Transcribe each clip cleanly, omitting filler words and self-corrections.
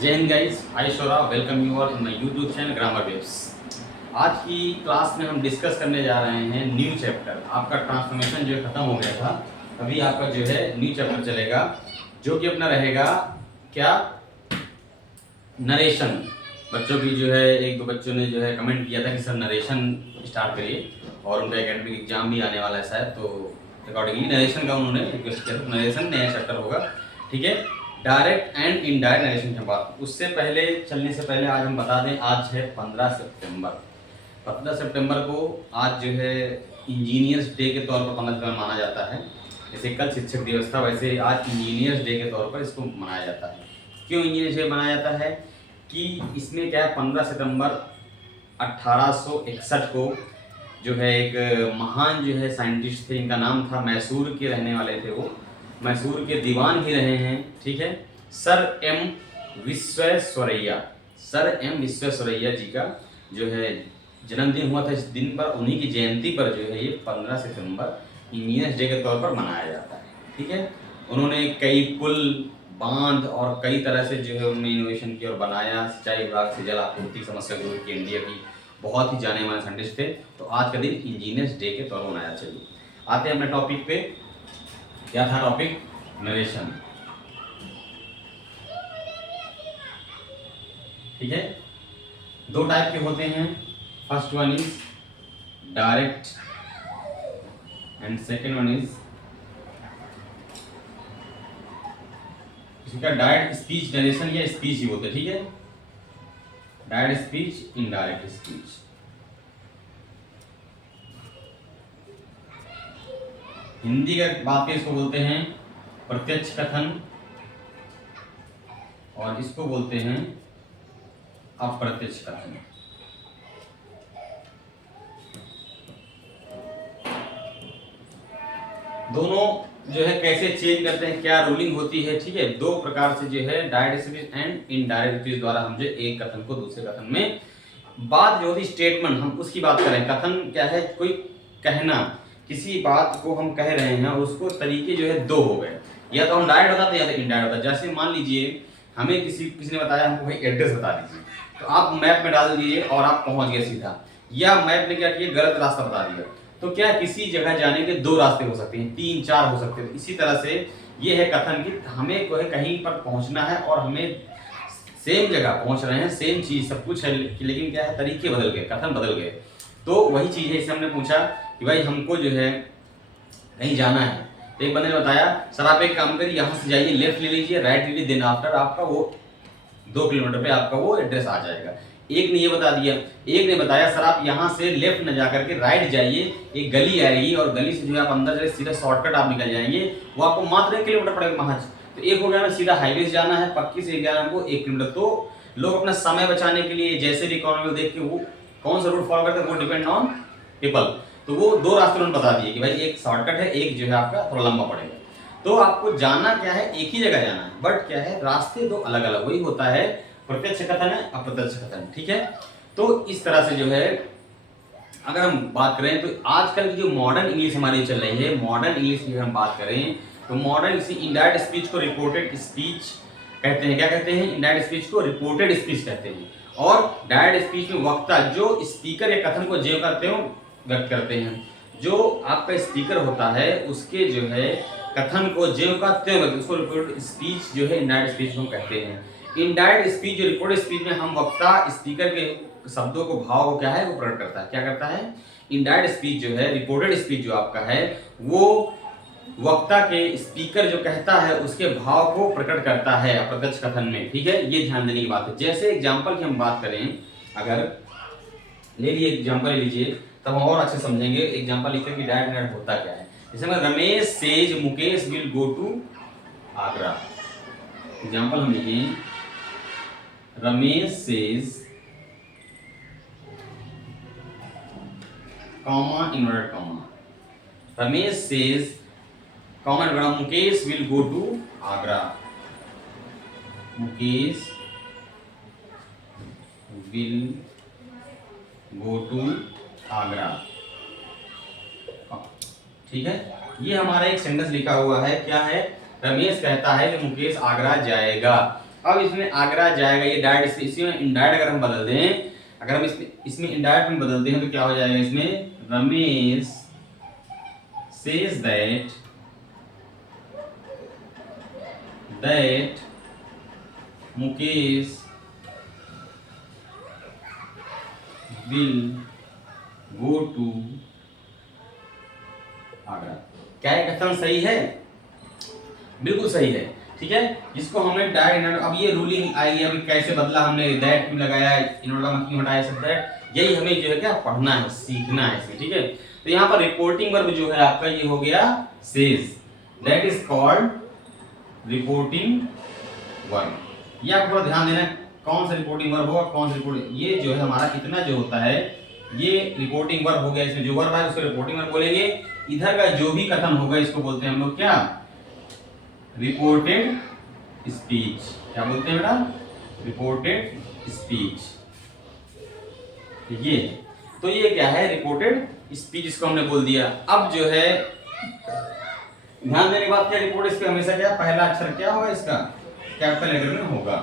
जय हिंद guys, I शोरा welcome you all in my YouTube channel grammar waves. आज की क्लास में हम डिस्कस करने जा रहे हैं न्यू चैप्टर। आपका ट्रांसफॉर्मेशन जो है ख़त्म हो गया था, अभी आपका जो है न्यू चैप्टर चलेगा, जो कि अपना रहेगा क्या, नरेशन। बच्चों की जो है एक दो बच्चों ने जो है कमेंट किया था कि सर नरेशन स्टार्ट करिए, और उनका एकेडमिक एग्जाम भी आने वाला है शायद, तो अकॉर्डिंगली नरेशन का उन्होंने रिक्वेस्ट किया था। नरेशन नया चैप्टर होगा, ठीक है। डायरेक्ट एंड इनडायरेक्ट नरेशन के बाद, उससे पहले चलने से पहले आज हम बता दें, आज है 15 सितंबर। 15 सितंबर को आज जो है इंजीनियर्स डे के तौर पर 15 सितंबर माना जाता है। जैसे कल शिक्षक दिवस था, वैसे आज इंजीनियर्स डे के तौर पर इसको मनाया जाता है। क्यों इंजीनियर्स डे मनाया जाता है कि इसमें क्या है, 15 सितंबर 1861 को जो है एक महान जो है साइंटिस्ट थे, इनका नाम था, मैसूर के रहने वाले थे, वो मैसूर के दीवान भी रहे हैं, ठीक है। Sir M Visvesvaraya, sir M Visvesvaraya ji का जो है जन्मदिन हुआ था इस दिन पर। उन्हीं की जयंती पर जो है ये 15 सितंबर इंजीनियर्स डे के तौर पर मनाया जाता है, ठीक है। उन्होंने कई पुल, बांध और कई तरह से जो है उन्होंने इनोवेशन की और बनाया। सिंचाई विभाग से जल आपूर्ति समस्या दूर की, इंडिया की बहुत ही जाने माने साइंटिस्ट थे। तो आज का दिन इंजीनियर्स डे के तौर पर मनाया। चलिए आते हैं अपने टॉपिक पे। क्या था टॉपिक? नरेशन, ठीक है। दो टाइप के होते हैं, first one is direct and second one is इसका डायरेक्ट स्पीच नरेशन या स्पीच ही बोलते हैं, ठीक है। Direct speech, indirect speech. Hindi का बात करें इसको बोलते हैं प्रत्यक्ष कथन, और इसको बोलते हैं अप्रत्यक्ष कथन। दोनों जो है कैसे चेंज करते हैं, क्या रूलिंग होती है, ठीक है। दो प्रकार से जो है direct speech and indirect speech द्वारा हम जो एक कथन को दूसरे कथन में, बात जो होती स्टेटमेंट, हम उसकी बात करें। कथन क्या है? कोई कहना, किसी बात को हम कह रहे हैं, उसको तरीके जो है दो हो गए, या तो हम डायरेक्ट बताते हैं या तो इनडायरेक्ट बताते हैं। जैसे मान लीजिए हमें किसी ने बताया हमको भाई एड्रेस बता दीजिए, तो आप मैप में डाल दीजिए और आप पहुंच गए सीधा, या मैप ने क्या किया, गलत रास्ता बता दिया। तो क्या किसी जगह जाने के दो रास्ते हो सकते हैं, तीन चार हो सकते हैं। इसी तरह से ये है कथन की हमें को है कहीं पर पहुंचना है और हमें सेम जगह पहुंच रहे हैं, सेम चीज सब कुछ है, लेकिन क्या है, तरीके बदल गए, कथन बदल गए। तो वही चीज है, इसे हमने पूछा कि भाई हमको जो है कहीं जाना है, तो एक बंदे ने बताया सर आप एक काम करिए, यहाँ से जाइए, लेफ्ट ले लीजिए, राइट ले लीजिए, देन आफ्टर आपका वो 2 किलोमीटर पे आपका वो एड्रेस आ जाएगा। एक ने ये बता दिया, एक ने बताया सर आप यहाँ से लेफ्ट न जाकर के राइट जाइए, एक गली आएगी और गली से जो है आप अंदर जाए, सीधा शॉर्टकट आप निकल जाएंगे, वो आपको मात्र 1 किलोमीटर पड़ेगा महज। तो एक हो गया ना, सीधा हाईवे से जाना है, पक्की से जाना है हमको 1 किलोमीटर। तो लोग अपना समय बचाने के लिए जैसे भी इकोनॉमी को देख के वो कौन सा रूट फॉलो करते हैं, वो डिपेंड ऑन पीपल। तो वो दो रास्ते उन्होंने बता दिए कि भाई एक शॉर्टकट है, एक जो है आपका थोड़ा लंबा पड़ेगा। तो आपको जाना क्या है, एक ही जगह जाना है, बट क्या है, रास्ते दो अलग अलग। वही होता है प्रत्यक्ष कथन है, अप्रत्यक्ष कथन, ठीक है। तो इस तरह से जो है अगर हम बात करें तो आजकल की जो मॉडर्न इंग्लिश हमारी चल रही है, मॉडर्न इंग्लिश की हम बात करें तो मॉडर्न इनडायरेक्ट स्पीच को रिपोर्टेड स्पीच कहते हैं। क्या कहते हैं? इनडायरेक्ट स्पीच को रिपोर्टेड स्पीच कहते हैं। और डायरेक्ट स्पीच में वक्ता जो स्पीकर या कथन को ज्यों करते हो व्यक्त करते हैं, जो आपका स्पीकर होता है उसके जो है कथन को ज्यों का त्यों व्यक्त, उसको रिपोर्टेड स्पीच जो है इनडायरेक्ट स्पीच को कहते हैं। इनडायरेक्ट स्पीच जो रिपोर्टेड स्पीच में हम वक्ता स्पीकर के शब्दों को, भाव को क्या है, वो प्रकट करता है। क्या करता है? इनडायरेक्ट स्पीच जो है, रिपोर्टेड स्पीच जो आपका है, वो वक्ता के स्पीकर जो कहता है उसके भाव को प्रकट करता है अप्रत्यक्ष कथन में, ठीक है। ये ध्यान देने की बात है। जैसे एग्जाम्पल की हम बात करें, अगर ले लीजिए एग्जाम्पल ले लीजिए, तब हम और अच्छे समझेंगे। एग्जाम्पल लिखते हैं कि डायरेक्ट होता क्या है। जैसे मैं Ramesh says Mukesh will go to Agra. Example हम लिखें, Ramesh says comma inverted comma, Ramesh says comma inverted, Mukesh will go to Agra, Mukesh will go to Agra, ठीक है। ये हमारा एक सेंटेंस लिखा हुआ है, क्या है, रमेश कहता है कि मुकेश आगरा जाएगा। अब इसमें आगरा जाएगा, ये डायरेक्ट, इसमें इनडायरेक्ट अगर हम बदल दें, अगर हम इसमें इनडायरेक्ट में बदलते हैं तो क्या हो जाएगा, इसमें Ramesh says that Mukesh will go to Agra. क्या ये कथन सही है? बिल्कुल सही है, ठीक है। जिसको हमें डायरेक्ट, अब ये रूलिंग आएगी, अभी कैसे बदला हमने, दैट क्यों लगाया, इन्वर्टेड क्यों हटाया, सब दैट, यही हमें जो है क्या पढ़ना है, सीखना है इसमें, ठीक है। तो यहाँ पर रिपोर्टिंग वर्ब जो है आपका ये हो गया says, that is called reporting verb. ये आपको थोड़ा ध्यान देना है, कौन सा रिपोर्टिंग वर्ब होगा, कौन सा रिपोर्टिंग, ये जो है हमारा इतना जो होता है ये रिपोर्टिंग वर्ब हो गया। इसमें जो वर्ब है उसको रिपोर्टिंग वर्ब बोलेंगे। इधर का जो भी कथन होगा इसको बोलते हैं हम लोग क्या, रिपोर्टेड स्पीच। क्या बोलते हैं बेटा, रिपोर्टेड स्पीच। ये तो ये क्या है, रिपोर्टेड स्पीच, इसको हमने बोल दिया। अब जो है ध्यान देने के बाद क्या, रिपोर्ट इसका हमेशा क्या पहला अक्षर क्या होगा, इसका कैपिटल लेटर में होगा,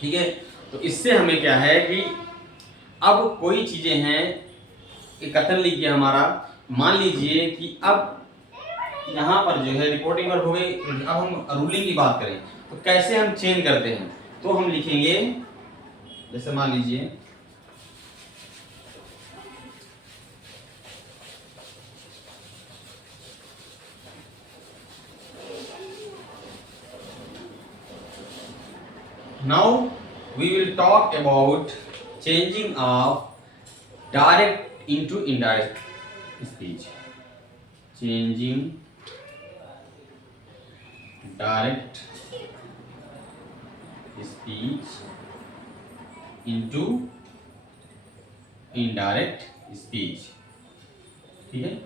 ठीक है। तो इससे हमें क्या है कि अब कोई चीजें हैं, एक कथन लिखिए हमारा, मान लीजिए कि अब यहाँ पर जो है रिपोर्टिंग वर्ब हो गई। अब हम रूलिंग की बात करें तो कैसे हम चेंज करते हैं, तो हम लिखेंगे, जैसे मान लीजिए now we will talk about changing of direct into indirect speech, changing direct speech into indirect speech, ठीक है।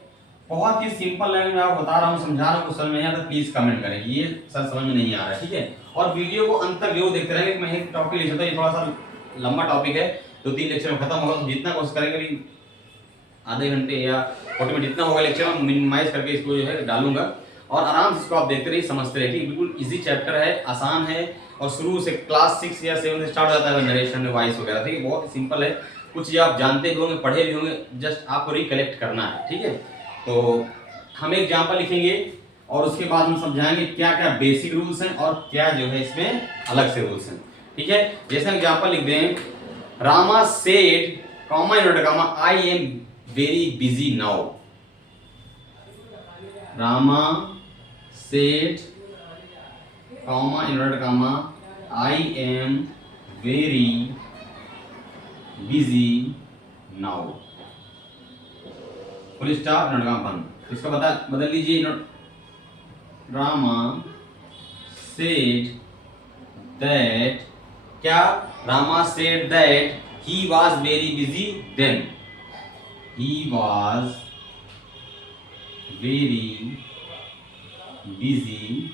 बहुत ही सिंपल लैंग्वेज में आपको बता रहा हूँ, समझा रहा हूँ, कुछ समझ में आया तो प्लीज कमेंट करें, ये सर समझ में नहीं आ रहा है, ठीक है। और वीडियो को अंत तक जरूर देखते रहेंगे। मैं एक टॉपिक ले सकता हूँ, ये थोड़ा सा लंबा टॉपिक है, 2-3 लेक्चर में खत्म होगा, तो जितना कोशिश करेंगे भी आधे घंटे या 40 मिनट जितना होगा लेक्चर में मिनिमाइज करके इसको जो है डालूंगा, और आराम से इसको आप देखते रहिए, समझते रहिए। बिल्कुल इजी चैप्टर है, आसान है, और शुरू से क्लास 6 या 7 से स्टार्ट हो जाता है नरेशन में, वॉइस वगैरह, ठीक है। बहुत ही सिंपल है, कुछ चीज़ आप जानते भी होंगे, पढ़े भी होंगे, जस्ट आपको रिकलेक्ट करना है, ठीक है। तो हम एक एग्जाम्पल लिखेंगे और उसके बाद हम समझाएंगे क्या क्या बेसिक रूल्स हैं और क्या जो है इसमें अलग से रूल्स हैं, ठीक है। जैसे एग्जाम्पल लिख दें, Rama said comma inverted comma I am very busy now. Rama said comma inverted comma I am very busy now, full stop inverted comma बंद। इसका बदल लीजिए, रामा सेड दैट, क्या, Rama said that he was very busy then, he was very busy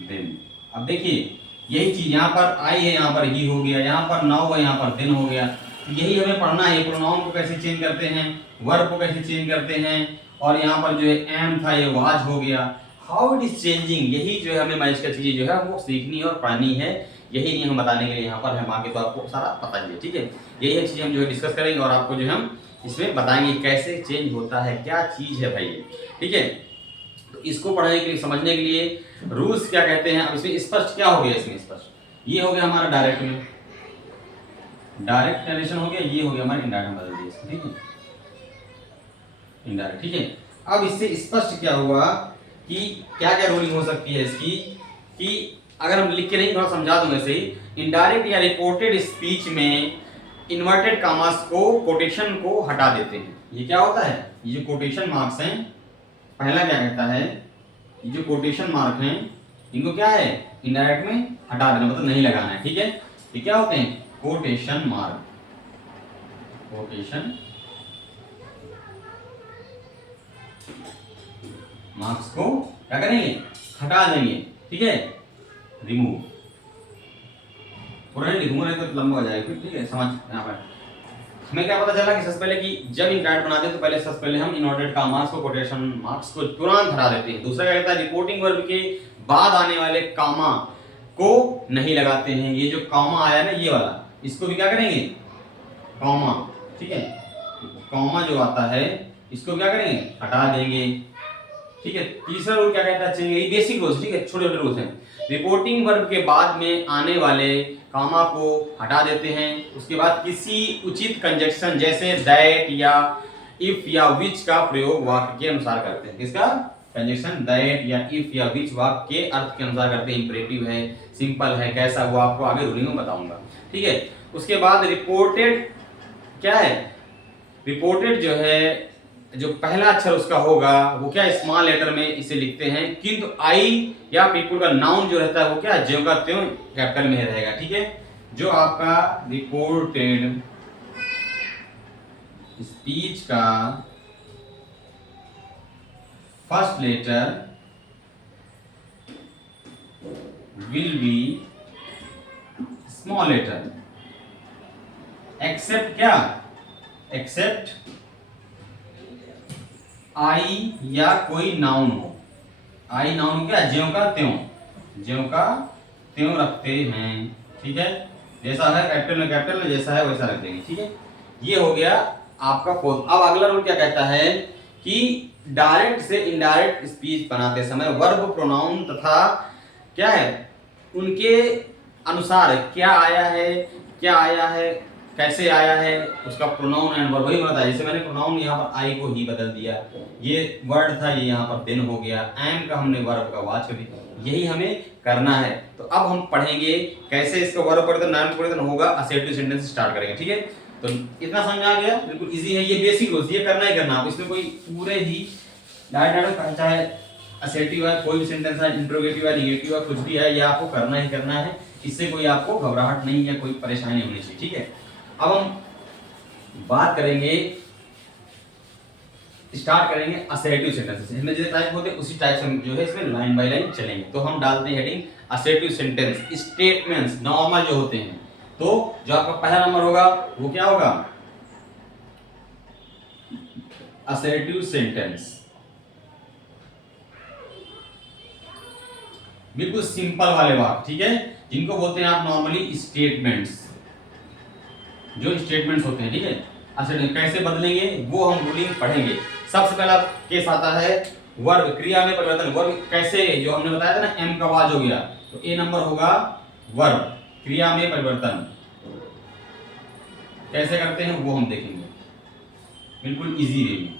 then. अब देखिए यही चीज यहाँ पर आई है, यहाँ पर ही हो गया, यहाँ पर नाउ है, यहाँ पर देन हो गया। यही हमें पढ़ना है, प्रोनाउन को कैसे चेंज करते हैं, वर्ब को कैसे चेंज करते हैं, और यहाँ पर जो है एम था ये वाज हो गया, हाउ इट इज चेंजिंग। यही जो है हमें मैच का चीजें जो है वो सीखनी और पढ़नी है, यही नियम बताने के लिए यहाँ पर हम आगे, तो आपको सारा पता ही है, ठीक है। यही है चीज़ हम जो है डिस्कस करेंगे और आपको जो है हम इसमें बताएंगे कैसे चेंज होता है, क्या चीज़ है भाई, ठीक है। तो इसको पढ़ने के लिए, समझने के लिए रूल्स क्या कहते हैं। अब इसमें स्पष्ट क्या हो गया, इसमें स्पष्ट ये हो गया हमारा डायरेक्ट में, डायरेक्ट नरेशन हो गया, ये हो गया हमारा इनडायरेक्ट में बदल दिया, ठीक है, इनडायरेक्ट, ठीक है। अब इससे स्पष्ट क्या हुआ कि क्या क्या रूलिंग हो सकती है इसकी, कि अगर हम लिख के नहीं थोड़ा समझा दूंगा सही, इनडायरेक्ट या रिपोर्टेड स्पीच में इन्वर्टेड कामास को, कोटेशन को हटा देते हैं। ये क्या होता है, ये जो कोटेशन मार्क्स हैं, पहला क्या कहता है, ये जो कोटेशन मार्क हैं इनको क्या है, इनडायरेक्ट में हटा देना, मतलब नहीं लगाना है, ठीक है। ये क्या होते हैं, कोटेशन मार्क, कोटेशन मार्क्स को क्या करेंगे, हटा देंगे, ठीक है, रिमूव। पूरा नहीं लिखूंगा नहीं तो लंबा हो जाएगा, ठीक है, समझ। यहाँ पर हमें क्या पता चला कि सबसे पहले कि जब इनडायरेक्ट बनाते हैं तो पहले सबसे पहले हम इनवर्टेड कामास को, कोटेशन मार्क्स को तुरंत हटा देते हैं। दूसरा क्या कहता है, रिपोर्टिंग वर्ब के बाद आने वाले कामा को नहीं लगाते हैं। ये जो कॉमा आया ना ये वाला, इसको भी क्या करेंगे, कॉमा, ठीक है, कॉमा जो आता है इसको क्या करेंगे, हटा देंगे, ठीक है। तीसरा रूल क्या कहता है, ये बेसिक रूल्स, ठीक है, छोटे छोटे रूल्स हैं। रिपोर्टिंग वर्ब के बाद में आने वाले कॉमा को हटा देते हैं। उसके बाद किसी उचित कंजक्शन जैसे दैट या इफ या विच का प्रयोग वाक्य के अनुसार करते हैं। किसका कंजक्शन, दैट या इफ या विच वाक्य के अर्थ के अनुसार करते हैं। इंपरेटिव है, सिंपल है, कैसा, वो आपको आगे रूलिंग में बताऊंगा, ठीक है। उसके बाद रिपोर्टेड क्या है, रिपोर्टेड जो है जो पहला अक्षर उसका होगा वो क्या, स्मॉल लेटर में इसे लिखते हैं, किंतु आई या पीपुल का नाउन जो रहता है वो क्या, ज्यों का त्यों कैपिटल में रहेगा, ठीक है। जो आपका रिपोर्टेड स्पीच का first letter will be small letter, except क्या, एक्सेप्ट आई या कोई नाउन हो, आई नाउन क्या, ज्यों का त्यों, ज्यों का त्यों रखते हैं, ठीक है। जैसा है कैपिटल में कैपिटल, जैसा है वैसा रख देंगे, ठीक है। ये हो गया आपका फोर्थ। अब अगला रूल क्या कहता है कि डायरेक्ट से इनडायरेक्ट स्पीच बनाते समय वर्ब, प्रोनाउन तथा क्या है उनके अनुसार क्या आया है, क्या आया है, कैसे आया है, उसका प्रोनाउन एंड वर्ब वही बताया। जैसे मैंने प्रोनाउन यहाँ पर आई को ही बदल दिया, ये वर्ड था, ये यहाँ पर देन हो गया, एम का हमने वर्ब का वाच कर दिया, यही हमें करना है। तो अब हम पढ़ेंगे कैसे इसका वर्ब परिवर्तन, नाउन परिवर्तन होगा, असर्टिव सेंटेंस स्टार्ट करेंगे, ठीक है। तो इतना समझ आ गया, बिल्कुल इजी है, ये बेसिक रूल्स, ये करना ही करना है। इसमें कोई पूरे ही डायरेक्ट चाहे असर्टिव है, कोई भी सेंटेंस है, इंट्रोगेटिव है, निगेटिव है, कुछ भी है, ये आपको करना ही करना है। इससे कोई आपको घबराहट नहीं है, कोई परेशानी होनी चाहिए, ठीक है। अब हम बात करेंगे, स्टार्ट करेंगे असर्टिव सेंटेंसेस। इसमें जैसे टाइप होते हैं उसी टाइप से जो है इसमें लाइन बाय लाइन चलेंगे। तो हम डालते हैं heading assertive sentence, statements normal जो होते हैं। तो जो आपका पहला नंबर होगा वो क्या होगा, असर्टिव सेंटेंस, बिल्कुल सिंपल वाले वाक्य, ठीक है, जिनको बोलते हैं आप नॉर्मली स्टेटमेंट्स, जो स्टेटमेंट्स होते हैं, ठीक है। अच्छा कैसे बदलेंगे वो हम रूलिंग पढ़ेंगे। सबसे पहला केस आता है वर्ब, क्रिया में परिवर्तन। वर्ब कैसे, जो हमने बताया था ना, एम का वाज हो गया, तो ए नंबर होगा वर्ब, क्रिया में परिवर्तन कैसे करते हैं वो हम देखेंगे, बिल्कुल इजी वे में।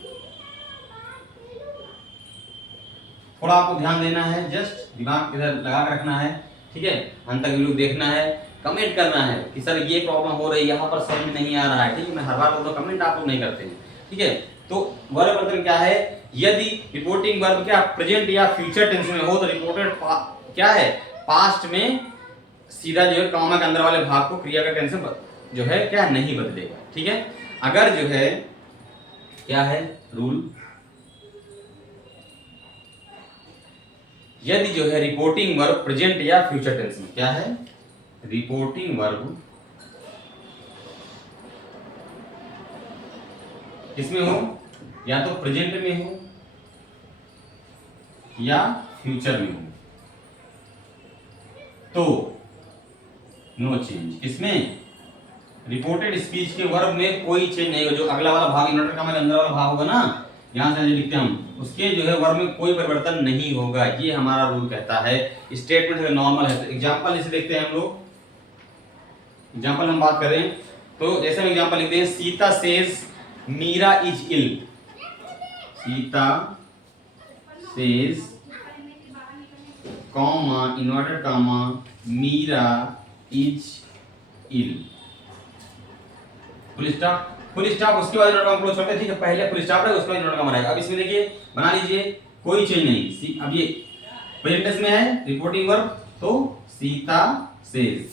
थोड़ा आपको ध्यान देना है, जस्ट दिमाग इधर लगा के रखना है, ठीक है। अंत तक वीडियो देखना है, कमेंट करना है कि सर ये प्रॉब्लम हो रही है, यहाँ पर समझ में नहीं आ रहा है, ठीक है। मैं हर बार बोलता हूँ, कमेंट आप लोग नहीं करते हैं, ठीक है। तो वर्ब परिवर्तन क्या है, यदि रिपोर्टिंग वर्ब क्या प्रेजेंट या फ्यूचर टेंस में हो तो रिपोर्टेड क्या है, पास्ट में सीधा जो है कॉमा के अंदर वाले भाग को क्रिया का टेंस में जो है क्या नहीं बदलेगा, ठीक है। अगर जो है क्या है रूल, यदि जो है रिपोर्टिंग वर्ब प्रेजेंट या फ्यूचर टेंस में, क्या है रिपोर्टिंग वर्ब किसमें हो, या तो प्रेजेंट में हो या फ्यूचर में हो, तो नो चेंज। किसमें, रिपोर्टेड स्पीच के वर्ब में कोई चेंज नहीं होगा। जो अगला वाला भाग इन्वर्टेड कॉमा के अंदर वाला भाग होगा ना, यहां से जो लिखते हैं हम, उसके जो है वर्ब में कोई परिवर्तन नहीं होगा, ये हमारा रूल कहता है। स्टेटमेंट अगर नॉर्मल है तो एग्जांपल इसे देखते हैं हम लोग। एग्जांपल हम बात करें तो जैसे हम एग्जांपल लिखते हैं, Sita says Meera is ill, Sita says comma inverted comma Meera is ill, full stop, full stop, उसके बाद इन्वर्टेड कॉमा क्लोज करते हैं, ठीक है। पहले फुल स्टॉप है, उसके बाद इन्वर्टेड कॉमा रहेगा। अब इसमें देखिए बना लीजिए, कोई चेंज नहीं। अब ये प्रेजेंट टेंस में है रिपोर्टिंग वर्ब, तो सीता सेज,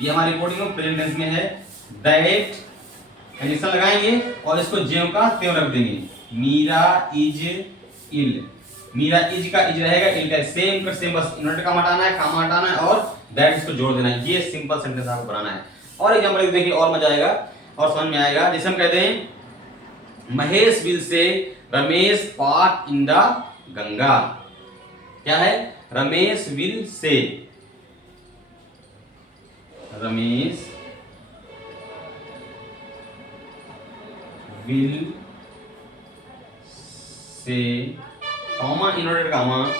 ये हमारी रिपोर्टिंग वर्ब प्रेजेंट टेंस में है। दैट कंडीशन लगाएंगे और इसको ज्यों का त्यों रख देंगे, Meera is ill, Meera is का इज रहेगा, इल का सेम कर सेम, बस इन्वर्टेड कॉमा हटाना है, कॉमा हटाना है और दैट इसको जोड़ देना है। ये सिंपल सेंटेंस आपको बनाना है। और एग्जांपल देखिए और मजा आएगा और समझ में आएगा। जैसे हम कहते हैं Mahesh will say Ramesh part in the Ganga, क्या है, Ramesh will say Ramesh will say, comma inverted comma,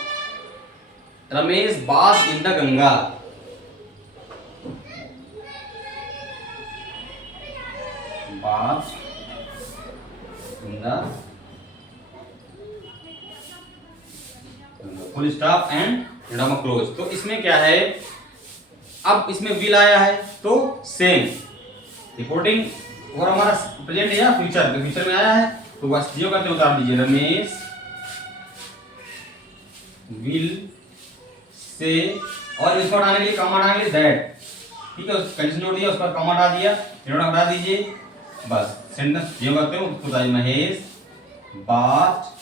Ramesh bath in the Ganga. Bath in the full stop and comma close. तो इसमें क्या है, अब इसमें विल आया है तो सेम रिपोर्टिंग और हमारा प्रेजेंट या फ्यूचर, फ्यूचर में आया है तो बस जियो का उतार दीजिए, रमेश विल से, और इसको हटाने के लिए कॉमा हटाने के लिए दैट, ठीक है, उस कंडीशन जोड़ दिया, उस पर कॉमा हटा दिया, इन्होंने हटा दीजिए, बस सेंटेंस जियो करते हो तो बताइए, Mahesh bath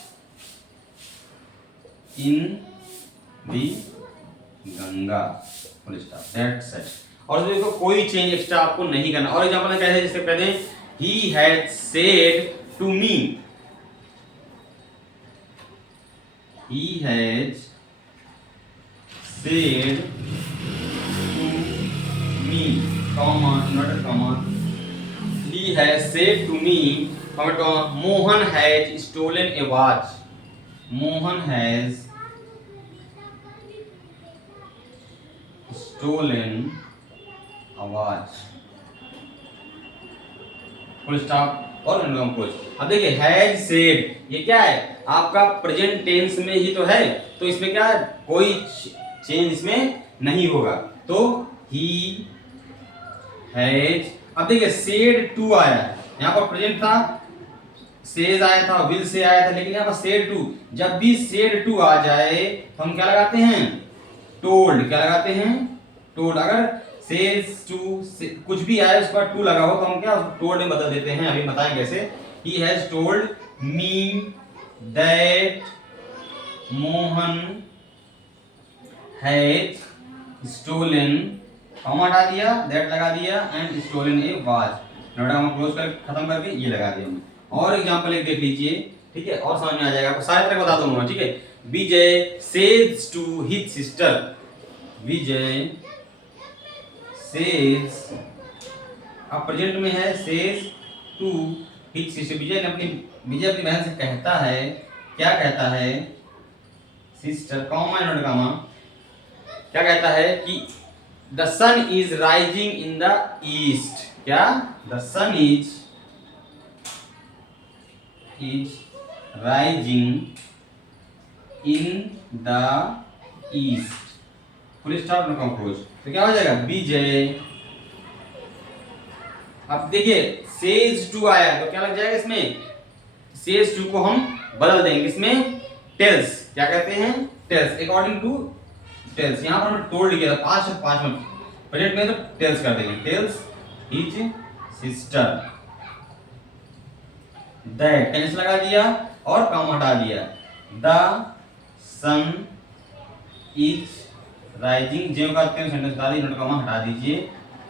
in the Ganga, full stop, that's it. और देखो कोई चेंज एक्स्ट्रा आपको नहीं करना। और एग्जांपल में कैसे, जैसे कहते हैं he had said to me, he has said to me, comma inverted comma, he has said to me, comma, Mohan has stolen a watch, Mohan has stolen a watch, full stop और इनकम क्लोज। अब देखिए has said ये क्या है, आपका present tense में ही तो है, तो इसमें क्या है, कोई चेंज इसमें नहीं होगा, तो ही हैज। अब देखिए सेड टू आया है, यहाँ पर प्रेजेंट था, सेज आया था, विल से आया था, लेकिन यहाँ पर सेड टू, जब भी सेड टू आ जाए तो हम क्या लगाते हैं, टोल्ड, क्या लगाते हैं, टोल्ड। अगर सेज टू कुछ भी आए उस पर टू लगा हो तो हम क्या टोल्ड में बदल देते हैं, अभी बताएं कैसे। He has told me that Mohan has stolen, comma हटा दिया, दैट लगा दिया, and stolen a watch, note हम क्लोज कर खत्म करके ये लगा दिया हमने। और एग्जांपल एक देख लीजिए, ठीक है, और समझ में आ जाएगा आपको, सारे तरह बता दूंगा, ठीक है। Vijay says to his sister, Vijay says, अब प्रेजेंट में है, says to his sister, Vijay अपनी बहन से कहता है, क्या कहता है, सिस्टर, कॉमा नोट कॉमा, क्या कहता है कि the sun is rising in the east, क्या, the sun is rising in the east, full stop no close. तो क्या हो जाएगा, विजय। अब देखिए सेज टू आया तो क्या लग जाएगा इसमें, सेज टू को हम बदल देंगे इसमें टेल्स, क्या कहते हैं, टेल्स, अकॉर्डिंग टू टेल्स। यहां पर हमने टोल्ड किया था, पांच में प्रेजेंट में तो टेल्स कर देंगे, tells his sister that, tense लगा दिया और कॉमा हटा दिया, द सन इज राइजिंग, जो करते हैं सेंटेंस डालिए, नोट कॉमा हटा दीजिए,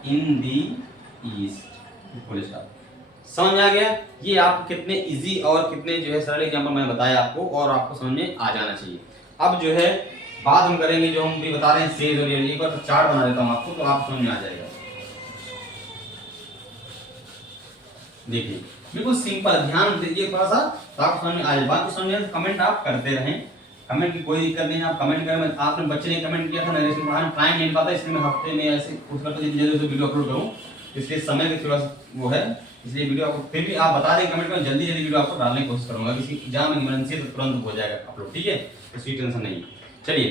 इन दी ईस्ट, फुल स्टॉप। समझ आ गया, ये आप कितने इजी और कितने जो है सरल एग्जांपल मैंने बताया आपको, और आपको समझ में आ जाना चाहिए। अब जो है बात हम करेंगे, जो हम भी बता रहे हैं सेज, और एक बार चार्ट बना देता हूं आपको, तो आप समझ में आ जाएगा। देखिए बिल्कुल सिंपल, ध्यान दीजिए थोड़ा सा, तो आप समझ में आ जाए। बाकी समझ में कमेंट आप करते रहें, कमेंट की कोई दिक्कत नहीं है, आप कमेंट करें। आपने बच्चे ने कमेंट किया था नरेशन पढ़ाने, टाइम नहीं पाता, इसलिए मैं हफ्ते में ऐसे कुछ करता जितनी जल्दी से वीडियो अपलोड करूँ, इसलिए समय की थोड़ा वो है, इसलिए वीडियो आपको फिर भी आप बता दें कमेंट में, जल्दी वीडियो आपको डालने की कोशिश करूंगा, किसी एग्जाम में इमरजेंसी है तो तुरंत हो जाएगा अपलोड, ठीक है, इसकी टेंशन नहीं। चलिए,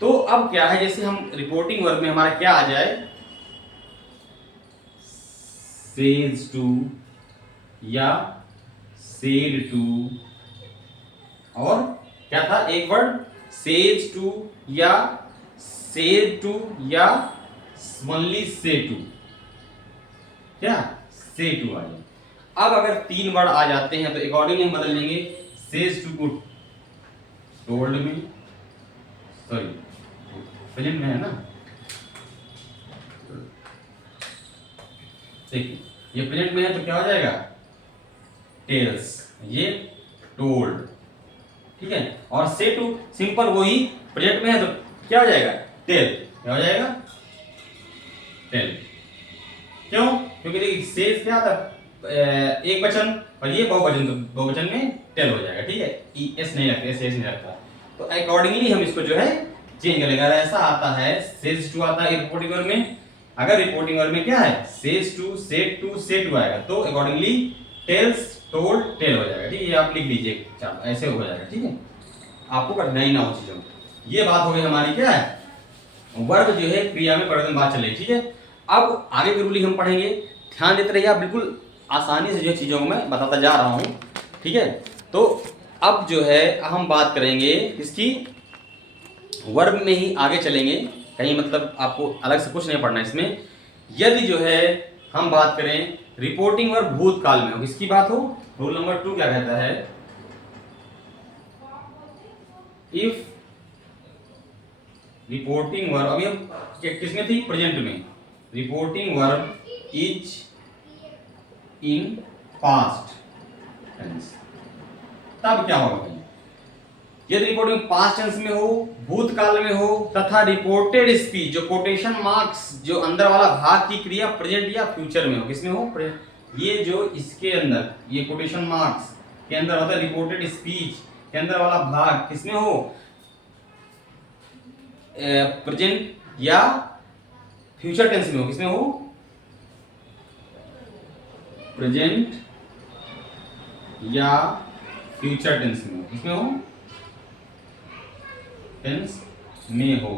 तो अब क्या है, जैसे हम रिपोर्टिंग वर्क में हमारा क्या आ जाए, सेज टू या सेड टू, और क्या था एक वर्ड, सेज टू या सेड टू या ओनली से टू, क्या, से टू आ जाए। अब अगर तीन वर्ड आ जाते हैं तो अकॉर्डिंगली हम बदल लेंगे, सेज टू को टोल्ड में, सॉरी प्रेजेंट में है ना, देखिए ये प्रेजेंट में है तो क्या हो जाएगा, टेल्स, ये टोल्ड, ठीक है। और से टू सिंपल वही प्रेजेंट में है तो क्या हो जाएगा, टेल, क्या हो जाएगा, टेल, क्यों? क्योंकि देखिए सेज क्या था, एक वचन, और ये बहुवचन, तो बहुवचन में टेल हो जाएगा, ठीक है, ई एस नहीं रखते, एस नहीं रखता, तो अकॉर्डिंगली हम इसको जो है चेंज करेंगे। अगर ऐसा आता है सेज टू आता है रिपोर्टिंग वर्ब में, अगर रिपोर्टिंग वर्ब में क्या है says to, said to, said to आएगा, तो अकॉर्डिंगली टेल्स, टोल्ड, टेल हो जाएगा, ठीक है, ये आप लिख लीजिए, ऐसे हो जाएगा, ठीक है, आपको कठिनाई ना हो चीजों में। ये बात हो गई हमारी क्या है, वर्ब जो है क्रिया में परिवर्तन बात चलेगी, ठीक है। अब आगे की रूलिंग हम पढ़ेंगे, ध्यान देते रहिए आप, बिल्कुल आसानी से जो चीज़ों को मैं बताता जा रहा हूँ, ठीक है। तो अब जो है हम बात करेंगे इसकी, वर्ब में ही आगे चलेंगे, कहीं मतलब आपको अलग से कुछ नहीं पढ़ना इसमें। यदि जो है हम बात करें रिपोर्टिंग वर्ब भूतकाल में हो, किसकी बात हो, रूल नंबर 2 क्या कहता है, इफ रिपोर्टिंग वर्ब, अभी हम किसमें थी, प्रेजेंट में, reporting verb is in past tense, तब क्या होगा, यदि रिपोर्टिंग पास्ट टेंस में हो, भूतकाल में हो, तथा रिपोर्टेड स्पीच, जो कोटेशन मार्क्स जो अंदर वाला भाग की क्रिया प्रेजेंट या फ्यूचर में हो, किसमें हो, ये जो इसके अंदर ये कोटेशन मार्क्स के अंदर होता है रिपोर्टेड स्पीच के अंदर वाला भाग किसमें हो, प्रेजेंट या फ्यूचर टेंस में हो, किसमें हो, प्रेजेंट या फ्यूचर टेंस में हो, किसमें हो, टेंस में हो,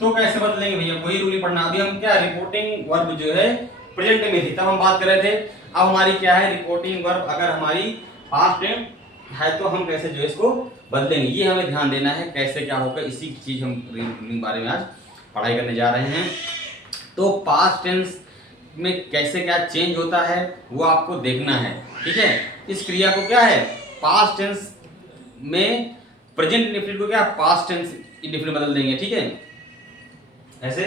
तो कैसे बदलेंगे भैया, वही रूल पढ़ना। अभी हम क्या, रिपोर्टिंग वर्ब जो है प्रेजेंट में थी तब हम बात कर रहे थे, अब हमारी क्या है रिपोर्टिंग वर्ब अगर हमारी पास्ट है तो हम कैसे जो है इसको बदलेंगे, ये हमें ध्यान देना है, कैसे क्या होगा, इसी चीज हम बारे में आज पढ़ाई करने जा रहे हैं। तो पास्ट टेंस में कैसे क्या चेंज होता है वो आपको देखना है, ठीक है। इस क्रिया को क्या है, पास्ट टेंस में प्रेजेंट इंडेफिनिट को क्या पास्ट टेंस इंडेफिनिट बदल देंगे, ठीक है। ऐसे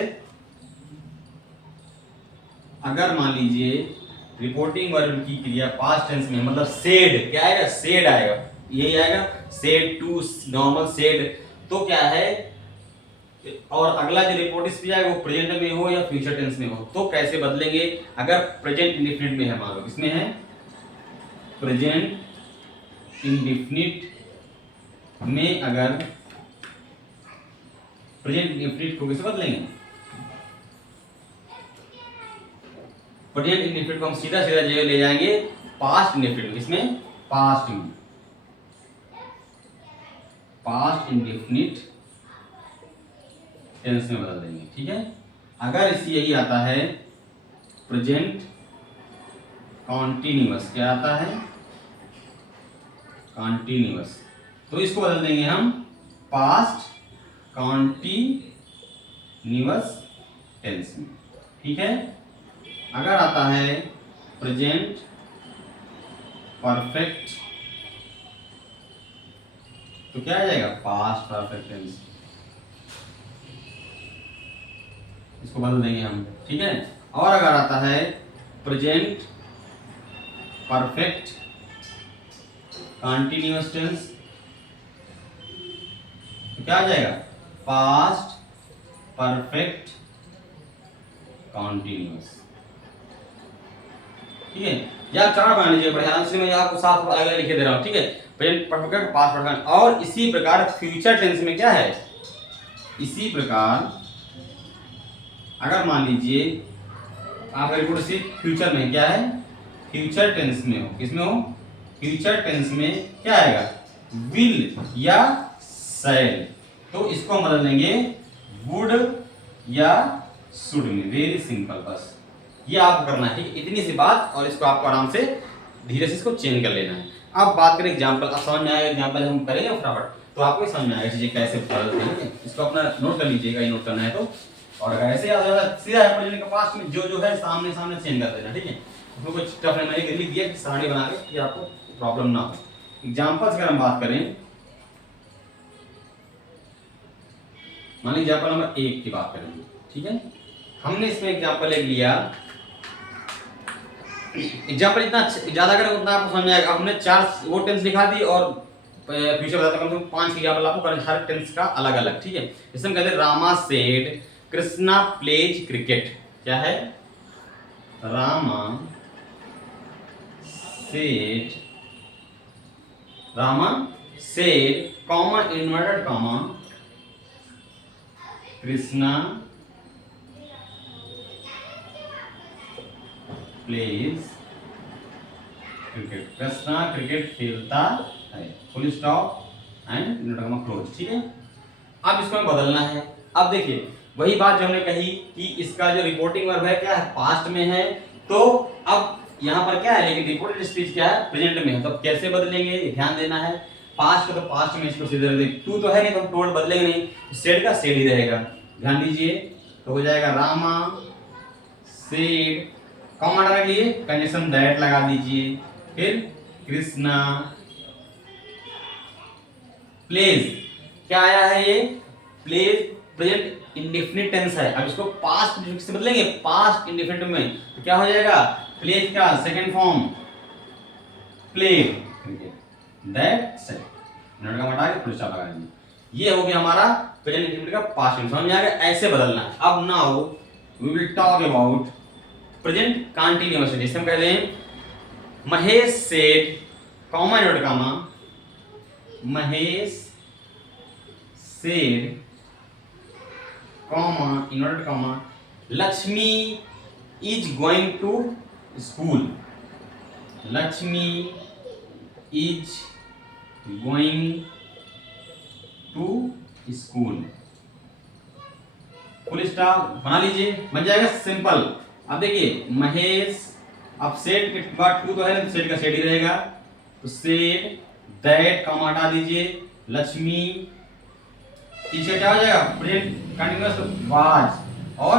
अगर मान लीजिए रिपोर्टिंग वर्ब की क्रिया पास्ट टेंस में, मतलब सेड, क्या आएगा, सेड आएगा, यही आएगा, सेड टू, नॉर्मल सेड, तो क्या है, और अगला जो रिपोर्ट स्पीच आएगा वो प्रेजेंट में हो या फ्यूचर टेंस में हो, तो कैसे बदलेंगे, अगर प्रेजेंट इंडेफिनिट में है, मान लो किसमें है, प्रेजेंट इंडेफिनिट में, अगर प्रेजेंट इंडेफिनिट को कैसे बदलेंगे, प्रेजेंट इंडेफिनिट को हम सीधा सीधा जो ले जाएंगे पास्ट इंडेफिनिट, इसमें पास्ट में, पास्ट इंडेफिनिट टेंस में बदल देंगे, ठीक है। अगर इसी यही आता है प्रेजेंट कॉन्टिन्यूअस, क्या आता है, कॉन्टिन्यूअस, तो इसको बदल देंगे हम पास्ट कॉन्टिन्यूअस टेंस में, ठीक है। अगर आता है प्रेजेंट परफेक्ट, तो क्या आ जाएगा, पास्ट परफेक्ट टेंस, इसको बदल देंगे हम, ठीक है। और अगर आता है प्रेजेंट परफेक्ट कॉन्टिन्यूअस टेंस, तो क्या आ जाएगा, पास्ट परफेक्ट कॉन्टिन्यूअस, ठीक है। या चार बना लीजिए बड़े आराम से, मैं आपको साफ अलग अलग लिखे दे रहा हूं, ठीक है, प्रेजेंट परफेक्ट, पास्ट परफेक्ट, और इसी प्रकार फ्यूचर टेंस में क्या है, इसी प्रकार अगर मान लीजिए आप रिपोर्ट से फ्यूचर में क्या है, फ्यूचर टेंस में हो, किसमें हो, फ्यूचर टेंस में क्या आएगा, विल या शैल, तो इसको हम बदल देंगे वुड या शुड में, वेरी सिंपल, बस ये आपको करना है, ठीक है, इतनी सी बात, और इसको आपको आराम से धीरे से इसको चेंज कर लेना है। अब बात करें एग्जाम्पल, अब समझ में आएगा, एग्जाम्पल हम करेंगे फटाफट, तो आपको समझ में आएगा चीजें कैसे बदलते हैं, इसको अपना नोट कर लीजिएगा, नोट करना है तो, और अगर ऐसे याद होगा सीधा है प्रेजेंट के पास में जो है सामने सामने चेंज कर देना, ठीक है, उसमें कुछ टफ नहीं, मैंने लिख दिया कि सारणी बना के कि आपको प्रॉब्लम ना हो। एग्जाम्पल्स अगर हम बात करें, मान लीजिए एग्जाम्पल नंबर 1 की बात करेंगे, ठीक है, हमने इसमें एग्जाम्पल एक लिया, एग्जाम्पल इतना ज्यादा करें उतना आपको समझ आएगा, हमने 4 वो टेंस लिखा दी और फ्यूचर बताता कम से कम 5 एग्जाम्पल आपको करें, हर टेंस का अलग अलग, ठीक है। इसमें कहते हैं Rama said Krishna pledge cricket, क्या है, Rama said, comma, inverted comma, Krishna plays cricket. Krishna cricket खेलता है, full stop and inverted comma close. ठीक है, अब इसको हमें बदलना है। अब देखिए वही बात जो हमने कही कि इसका जो रिपोर्टिंग वर्ब है क्या है, पास्ट में है, तो अब यहाँ पर क्या है, लेकिन रिपोर्टेड स्पीच क्या है, प्रेजेंट में है। तो अब कैसे बदलेंगे, ध्यान देना है। पास्ट का तो पास्ट में इसको सीधे रख, टू तो है नहीं तो हम टोल्ड बदलेंगे नहीं, सेड का सेड ही रहेगा। ध्यान दीजिए, तो हो जाएगा रामा सेड, कॉमा लगा लिए, कंजक्शन दैट लगा दीजिए, फिर कृष्णा प्लेज, क्या आया है ये, प्लेज प्रेजेंट इंडेफिनिट टेंस है। अब इसको पास्ट से बदलेंगे, पास्ट इंडेफिनिट में, तो क्या हो जाएगा, प्लेज का second form played, that said, note का हटा के फुल स्टॉप लगा दीजिए। ये हो गया हमारा प्रेजेंट इंडेफिनिट का पास्ट टेंस। समझ में आ गया, ऐसे बदलना है। अब now we will talk about present continuous. जैसे हम कहते हैं Mahesh said, comma note comma, Mahesh said, comma inverted comma, Lakshmi is going to school, Lakshmi is going to school, full stop बना लीजिए, बन जाएगा सिंपल। अब देखिए महेश, अब सेड के बाद टू तो है ना, सेड का सेड ही रहेगा, तो सेड दैट कॉमा हटा दीजिए, लक्ष्मी, पीछे क्या हो जाएगा, प्रेजेंट कंटीन्यूअस वाज और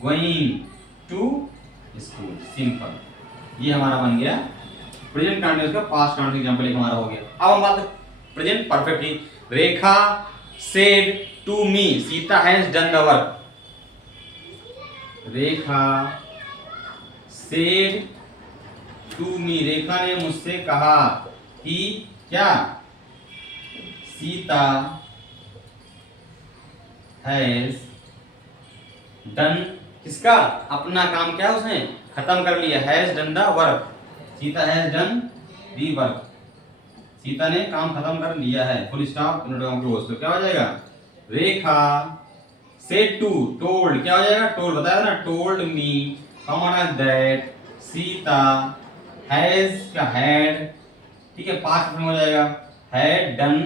गोइंग टू स्कूल, सिंपल। ये हमारा बन गया प्रेजेंट कंटीन्यूअस का पास्ट कंटीन्यूअस एग्जांपल एक हमारा हो गया। अब हम बात प्रेजेंट परफेक्ट की, Rekha said to me Sita has done the work, Rekha said to me, Rekha ने मुझसे कहा कि क्या, सीता हैज डन, किसका, अपना काम क्या उसने खत्म कर लिया, has done the work, Sita has done the work, Sita ने काम खत्म कर लिया है, फुल स्टॉप क्लोज। तो क्या हो जाएगा, रेखा सेड टू, टोल्ड, क्या हो जाएगा, टोल्ड बताया ना, told me, comma that Sita has का हैड, ठीक है, पास्ट में हो जाएगा, had done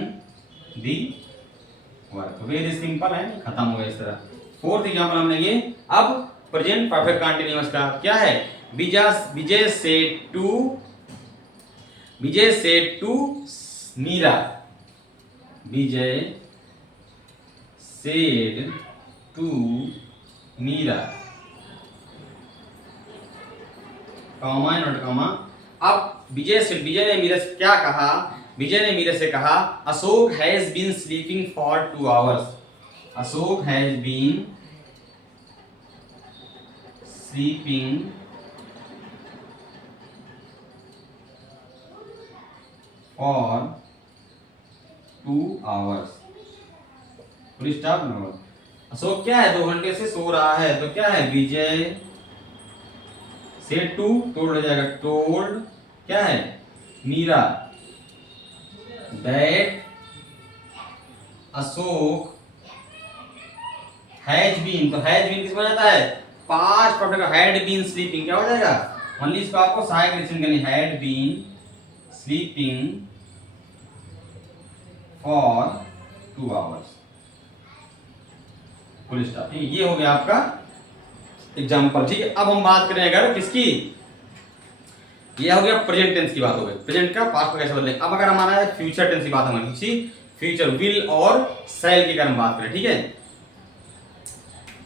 the work. Very simple है, खत्म हो गया इस तरह। फोर्थ एग्जांपल हम लेंगे अब प्रेजेंट परफेक्ट कंटीन्यूअस का, क्या है, Vijay said to Meera, Vijay said to Meera, comma note comma. अब विजय ने मीरा से क्या कहा, विजय ने मीरा से कहा Ashok has been sleeping for 2 hours, Ashok has been sleeping for 2 hours, full stop no. Ashok क्या है, 2 घंटे से सो रहा है, तो क्या है, विजय सेड टू, टोल्ड हो जाएगा, टोल्ड क्या है, Meera that Ashok has been, तो हैज बीन किसमें जाता है, पास्ट परफेक्ट का, हैड बीन स्लीपिंग, क्या हो जाएगा, ओनली इसको आपको सहायक रिलेशन करनी, had been sleeping for 2 hours, full stop. ये हो गया आपका एग्जाम्पल। ठीक है, अब हम बात करें अगर किसकी, ये हो गया प्रेजेंट टेंस की बात हो गई, प्रेजेंट का पास्ट को कैसे बदलें। अब अगर हमारा फ्यूचर टेंस की बात हमारी किसी फ्यूचर विल और शैल की अगर हम बात करें, ठीक है,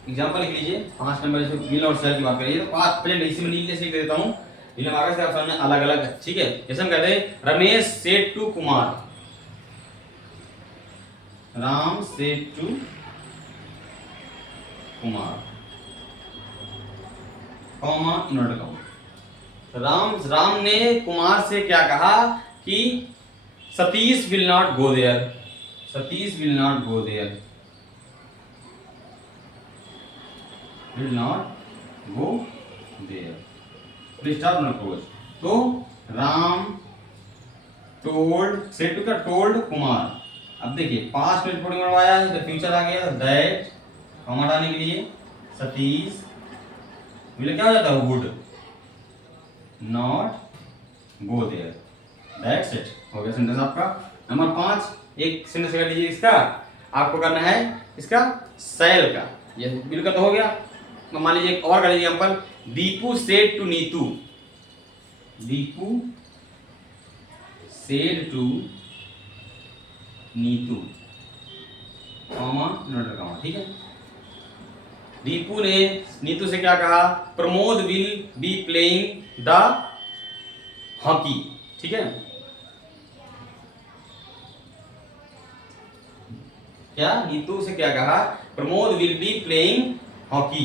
एग्जांपल लिख लीजिए 5 नंबर, जैसे विल और शैल की बात करें, तो पास्ट प्रेजेंट इसी में नीचे लिख देता हूं, नीले मार्कर से आप सामने अलग अलग, ठीक है। जैसे हम कहते हैं Ramesh said to Kumar, Ram said to Kumar, comma inverted comma, Ram ने कुमार से क्या कहा कि Satish will not go there, Satish will not go there, will not go there, full stop no close. तो राम टोल्ड सेड टू क्या टोल्ड कुमार। अब देखिए पास्ट में रिपोर्टिंग बनवाया है तो फ्यूचर आ गया दैट कॉमा हटाने के लिए सतीश बोले क्या हो जाता है would not go there. That's it, हो गया सेंटेंस आपका। नंबर 5 एक सेंटेंस कर लीजिए, इसका आपको करना है इसका सैल का, ये बिल का तो हो गया। तो मान लीजिए एक और कर लीजिए example, Deepu said to Neetu, Deepu said to Neetu comma note comma, ठीक है। दीपू ने नीतू से क्या कहा, Pramod will be playing the hockey, ठीक है। क्या नीतू से क्या कहा, Pramod will be playing hockey,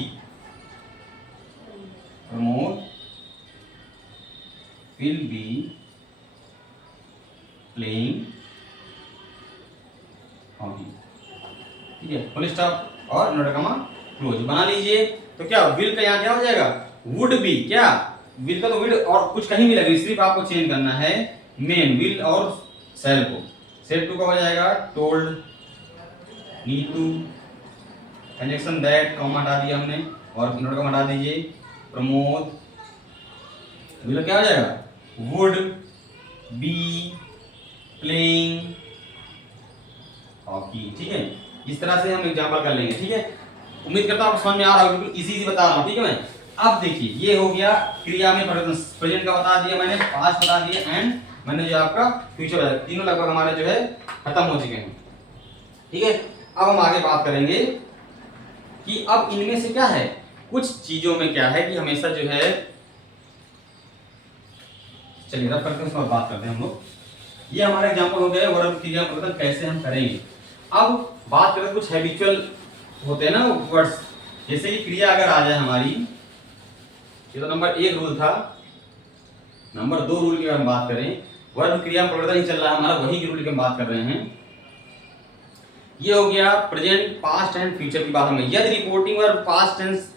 Pramod will be playing hockey, ठीक है। फुल स्टॉप और नोट कॉमा क्लोज बना लीजिए। तो क्या विल का यहाँ क्या हो जाएगा, वुड बी, क्या विल का तो विल और कुछ कहीं भी लगे, सिर्फ आपको चेंज करना है मेन विल और सेल को। सेल टू का हो जाएगा told Neetu, conjunction that comma हटा दिया हमने और नोट कॉमा हटा दीजिए, प्रमोद विल क्या हो जाएगा, वुड बी प्लेइंग हॉकी, ठीक है। इस तरह से हम एग्जांपल कर लेंगे, ठीक है। उम्मीद करता हूं आपको समझ में आ रहा होगा, बिल्कुल इजी बता रहा हूं, ठीक है। मैं अब देखिए ये हो गया क्रिया में परिवर्तन, प्रेजेंट का बता दिया मैंने, पास्ट बता दिया एंड मैंने जो आपका फ्यूचर बताया, तीनों लगभग हमारे जो है खत्म हो चुके हैं, ठीक है। अब हम आगे बात करेंगे कि अब इनमें से क्या है, कुछ चीजों में क्या है कि हमेशा जो है, चलिए रब करते हैं उसके बाद बात करते हैं हम लोग। ये हमारा एग्जांपल हो गया वर्ब क्रिया परिवर्तन कैसे हम करेंगे। अब बात करें कुछ हैबिचुअल होते हैं ना वर्ड्स, जैसे कि क्रिया अगर आ जाए हमारी, ये तो नंबर 1 रूल था। नंबर 2 रूल की हम बात करें, वर्ब क्रिया परिवर्तन ही चल रहा है हमारा, वही रूल की हम बात कर रहे हैं। ये हो गया प्रेजेंट पास्ट एंड फ्यूचर की बात हमें, यदि रिपोर्टिंग वर्ब पास्ट टेंस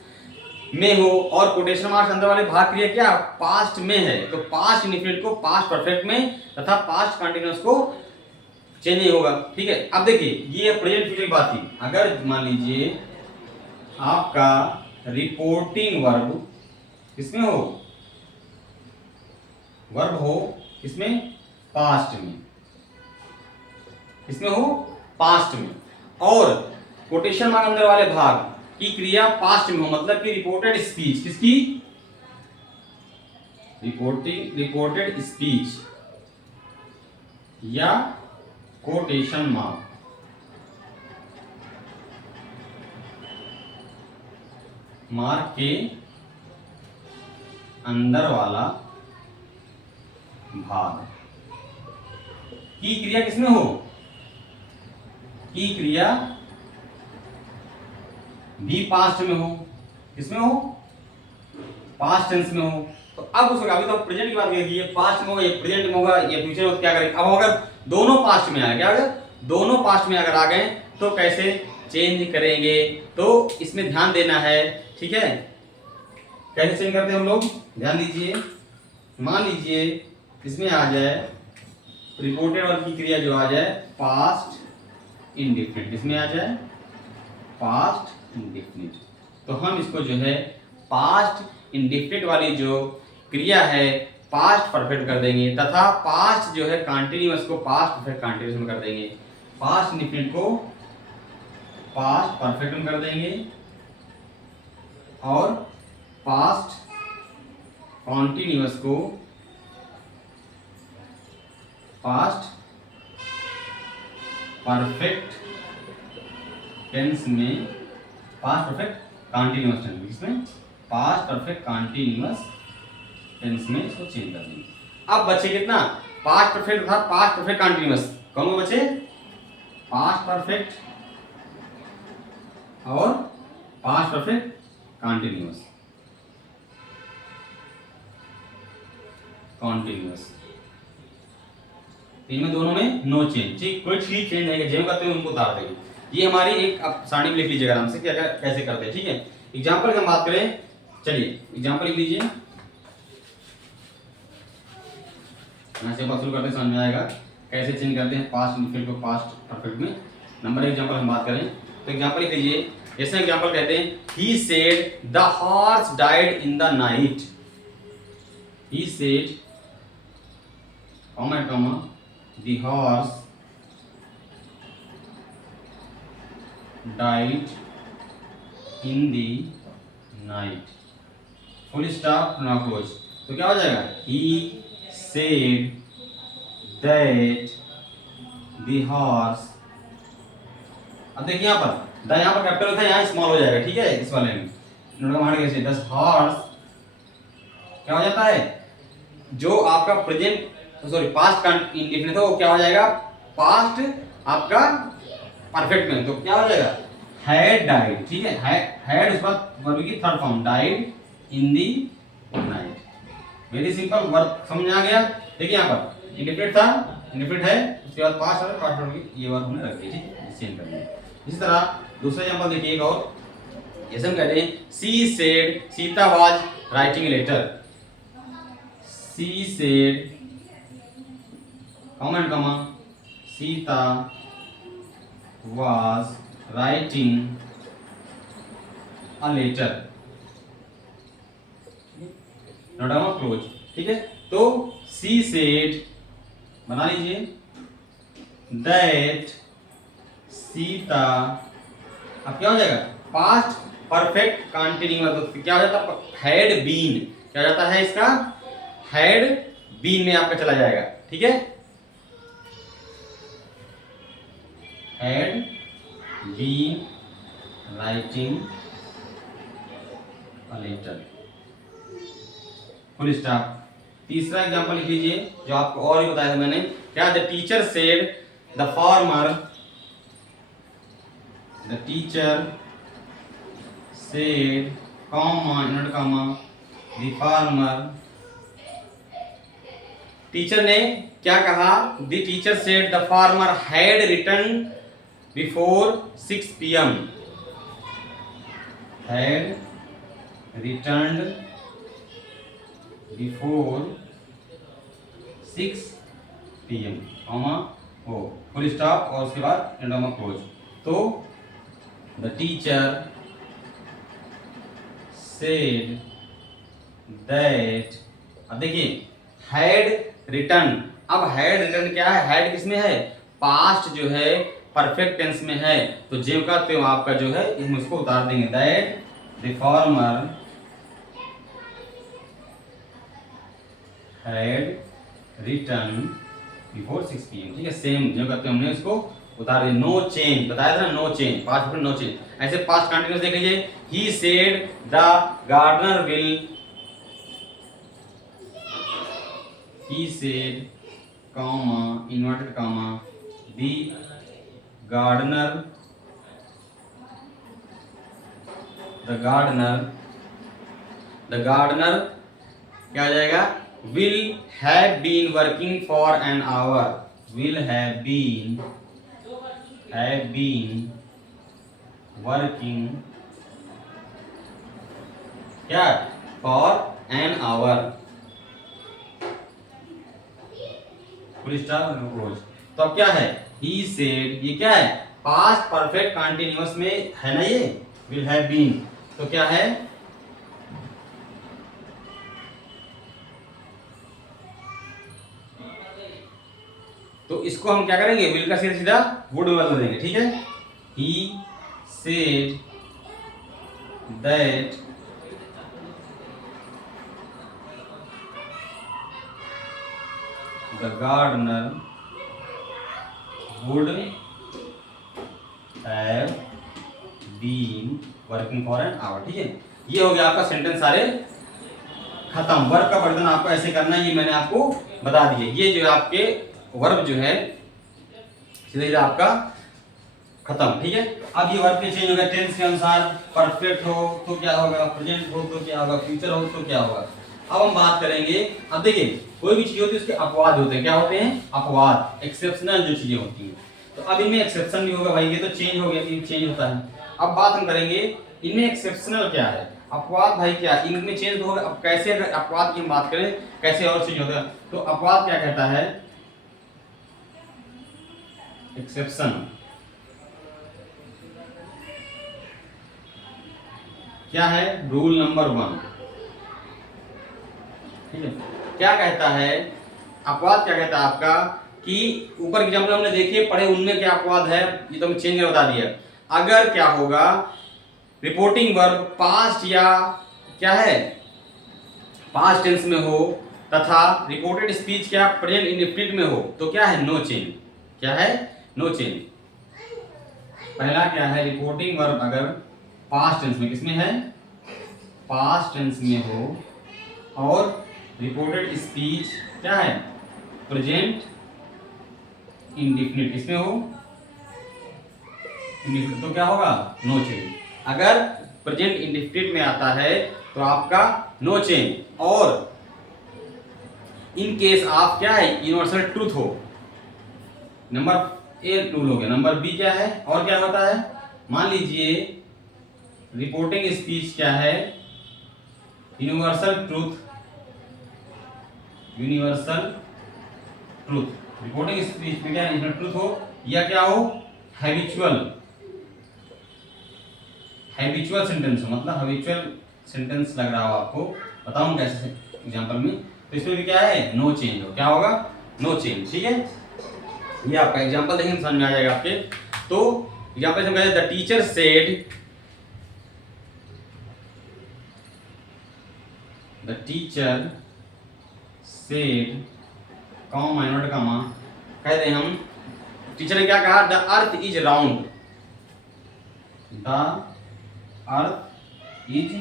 में हो और कोटेशन मार्क्स अंदर वाले भाग क्रिया क्या पास्ट में है, तो पास्ट इंडेफिनिट को पास्ट परफेक्ट में तथा पास्ट कंटीन्यूअस को चेंज नहीं होगा, ठीक है। अब देखिए ये प्रेजेंट फ्यूचर की बात थी, अगर मान लीजिए आपका रिपोर्टिंग वर्ब किसमें हो, वर्ब हो किसमें, पास्ट में, किसमें हो पास्ट में, और कोटेशन मार्क अंदर वाले भाग की क्रिया पास्ट में हो, मतलब कि रिपोर्टेड स्पीच, किसकी रिपोर्टेड स्पीच या कोटेशन मार्क के अंदर वाला भाग की क्रिया किसमें हो, की क्रिया भी पास्ट में हो, किसमें हो पास्ट टेंस में हो। तो अब उसका अभी तो प्रेजेंट की बात करेंगे, ये पास्ट में होगा, ये प्रेजेंट में होगा, ये फ्यूचर में, तो क्या करेंगे। अब अगर दोनों पास्ट में आ गए, क्या अगर दोनों पास्ट में अगर आ गए तो कैसे चेंज करेंगे, तो इसमें ध्यान देना है, ठीक है। कैसे चेंज करते हैं हम लोग, ध्यान दीजिए। मान लीजिए इसमें आ जाए रिपोर्टेड वर्ब की क्रिया जो आ जाए पास्ट इंडेफिनिट, इसमें आ जाए पास्ट इंडेफिनिट, तो हम इसको जो है पास्ट इंडेफिनिट वाली जो क्रिया है पास्ट परफेक्ट कर देंगे, तथा पास्ट जो है कंटीन्यूअस को पास्ट परफेक्ट कंटीन्यूअस में कर देंगे, पास्ट इंडेफिनिट को पास्ट परफेक्ट में कर देंगे और पास्ट कंटीन्यूअस को पास्ट परफेक्ट टेंस में, पास्ट परफेक्ट कंटीन्यूअस टेंस, इसमें पास्ट परफेक्ट कंटीन्यूअस टेंस में इसको चेंज कर देंगे। अब बचे कितना, पास्ट परफेक्ट था पास्ट परफेक्ट कंटीन्यूअस, कौन बचे पास्ट परफेक्ट और पास्ट परफेक्ट कंटीन्यूअस, इनमें दोनों में नो चेंज, ठीक, कोई ठीक चेंज नहीं है, जो करते हैं उनको उतार देंगे। ये हमारी एक आप सारणी में लिख लीजिएगा आराम से, क्या कैसे करते हैं, ठीक है। एग्जाम्पल की हम बात करें, चलिए एग्जाम्पल लिख लीजिए। यहाँ से शुरू करते हैं, समझ में आएगा कैसे चेंज करते हैं पास्ट इंडेफिनिट को पास्ट परफेक्ट में। नंबर एग्जांपल हम बात करें तो एग्जांपल लिख लीजिए। जैसे एग्जांपल कहते हैं ही said the horse died in the night. He said comma comma the horse died in the night, full stop ना क्लोज। तो क्या हो जाएगा he said that the horse. अब देखिए यहाँ पर द यहाँ पर कैपिटल था, यहाँ स्मॉल हो जाएगा, ठीक है इस वाले में नोट का कैसे द हॉर्स क्या हो जाता है, जो आपका प्रेजेंट सॉरी पास्ट का इंडेफिनिट है वो क्या हो जाएगा पास्ट आपका परफेक्ट में। तो क्या हो जाएगा हैड डाइड, ठीक है हैड उसके बाद वर्ब की third form died in the night. Very simple verb समझ में आ गया। देखिए यहाँ पर इंडेफिनिट था, इंडेफिनिट है, उसके बाद पास्ट और पास्ट वर्ब ये वर्ब हमने रख दी, ठीक है चेंज कर दिया। इसी तरह दूसरा एग्जांपल देखिए एक और। जैसे हम कहते हैं she said Sita was writing a letter. She said comma comma Sita was writing a letter, note down close, ठीक है। तो she said बना लीजिए that सीता, अब क्या हो जाएगा पास्ट परफेक्ट कंटिन्यूअस। तो क्या हो जाता हैड बीन, क्या हो जाता है इसका हैड बीन में आपका चला जाएगा, ठीक है had been writing a letter, full stop. तीसरा एग्जांपल लिख लीजिए जो आपको और भी बताया था मैंने, क्या the teacher said the farmer, the teacher said comma invert comma the farmer. Teacher ने क्या कहा the teacher said the farmer had return before 6 p.m. had returned before 6 p.m. Comma वो फुल स्टॉप और उसके बाद एंड ऑफ क्लोज। तो the teacher said that, अब देखिए had returned, अब had returned क्या है, had किसमें है पास्ट जो है परफेक्ट टेंस में है, तो ज्यों का त्यों आपका जो है हम उसको उतार देंगे that the farmer had return before 6 p.m. ठीक है सेम ज्यों का त्यों हमने उसको उतार दिया। नो चेंज बताया था ना, no change past perfect no change. ऐसे पास्ट कंटीन्यूअस देख लीजिए he said the gardener will, he said comma inverted comma the gardener, the gardener, the gardener क्या आ जाएगा will have been working for an hour, will have been working क्या for an hour, full stop close. तो अब क्या है he said, ये क्या है पास्ट परफेक्ट कंटिन्यूअस में है ना ये will have been, तो क्या है तो इसको हम क्या करेंगे will का सीधा would में बदल देंगे, ठीक है he said that the gardener would have been working for an hour, ठीक है। ये हो गया आपका सेंटेंस सारे खत्म। वर्ब का वर्णन आपको ऐसे करना है, ये मैंने आपको बता दिया। ये जो आपके वर्ब जो है सीधा आपका खत्म, ठीक है। अब ये वर्ब के चेंज हो गया टेंस के अनुसार, परफेक्ट हो तो क्या होगा, प्रेजेंट हो तो क्या होगा, फ्यूचर हो तो क्या होगा। अब हम बात करेंगे, अब देखिए कोई भी चीज होती है उसके अपवाद होते हैं, क्या होते हैं अपवाद, एक्सेप्शनल जो चीजें होती हैं। तो अब इनमें एक्सेप्शन भी होगा भाई, ये तो चेंज हो गया, चेंज होता है। अब बात हम करेंगे इनमें एक्सेप्शनल क्या है। अपवाद भाई क्या इनमें चेंज होगा। अब कैसे, अगर अपवाद की हम बात करें कैसे और चेंज होता है, तो अपवाद क्या कहता है, एक्सेप्शन, क्या है, रूल नंबर 1, ठीक है। क्या कहता है अपवाद, क्या कहता है आपका कि ऊपर की एग्जाम्पल हमने देखे पढ़े उनमें क्या अपवाद है, ये तो हम चेंज कर बता दिया। अगर क्या होगा, रिपोर्टिंग वर्ब पास्ट या क्या है पास्ट टेंस में हो तथा रिपोर्टेड स्पीच क्या प्रेजेंट इंडेफिनिट में हो, तो क्या है, नो चेंज। क्या है, नो चेंज। पहला क्या है, रिपोर्टिंग वर्ब अगर पास्ट टेंस में, किसमें है, पास्ट टेंस में हो और रिपोर्टेड स्पीच क्या है, प्रेजेंट इंडेफिनिट किसमें हो, इंडेफिनिट, तो क्या होगा, नो चेंज। अगर प्रेजेंट इंडेफिनिट में आता है तो आपका नो चेंज। और इन केस आप क्या है, यूनिवर्सल ट्रूथ हो, नंबर ए रूल हो गया। नंबर बी क्या है, और क्या होता है, मान लीजिए रिपोर्टिंग स्पीच क्या है, universal truth, universal truth, reporting speech में क्या है, यूनिवर्सल ट्रूथ हो या क्या हो, हैबिचुअल, हैबिचुअल सेंटेंस हो, मतलब हैबिचुअल सेंटेंस लग रहा हो आपको, बताऊं कैसे एग्जांपल में, तो इसमें भी क्या है, नो चेंज हो, क्या होगा, नो चेंज। ठीक है, ये आपका एग्जांपल देखेंगे समझ में आ जाएगा आपके। तो एग्जांपल से हम कहते हैं the teacher said, the teacher said, comma minor comma, कहते हैं हम टीचर ने क्या कहा, the earth is round, the earth is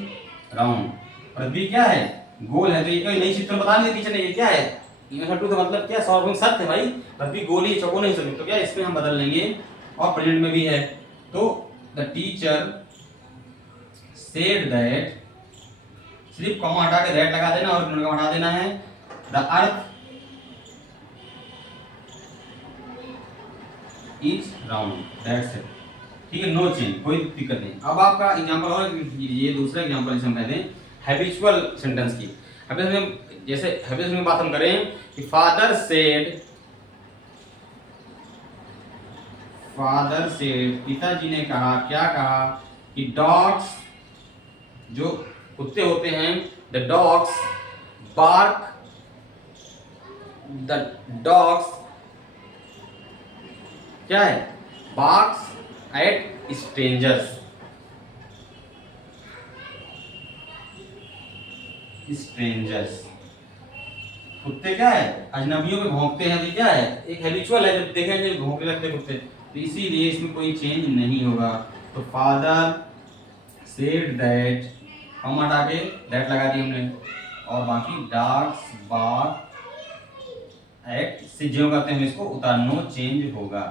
round, पृथ्वी क्या है, गोल है। तो ये कोई नई चित्र बता नहीं टीचर ने, ये क्या है, यूनिवर्सल ट्रूथ, मतलब क्या, सॉल्विंग सत्य है भाई, पृथ्वी गोल ही चौकोर नहीं सकती, तो क्या इसमें हम बदल लेंगे और प्रेजेंट में भी है। तो द टीचर सेड दैट, सिर्फ कॉमा हटा के दैट लगा देना और कॉमा हटा देना है, the earth is round, that's it. ठीक है, नो चेंज, कोई दिक्कत नहीं। अब आपका एग्जांपल और ये दूसरा एग्जांपल जैसे हम कहते हैं हैबिचुअल सेंटेंस की। अब इसमें जैसे हैबिचुअल में बात हम करें कि फादर सेड, फादर सेड, पिताजी ने कहा, क्या कहा कि डॉग्स, जो कुत्ते होते हैं, the dogs bark, the dogs क्या है, बार्क्स एट स्ट्रेंजर्स, स्ट्रेंजर्स, कुत्ते क्या है, अजनबियों में भौंकते हैं, तो क्या है, एक हैबिचुअल है, जब देखेंगे भौंकने लगते कुत्ते, तो इसीलिए इसमें कोई चेंज नहीं होगा। तो फादर सेड दैट, कॉमा हटा के दैट लगा दी हमने, और बाकी डॉग्स बार्क एट, से जो करते हैं इसको उतार, नो चेंज होगा।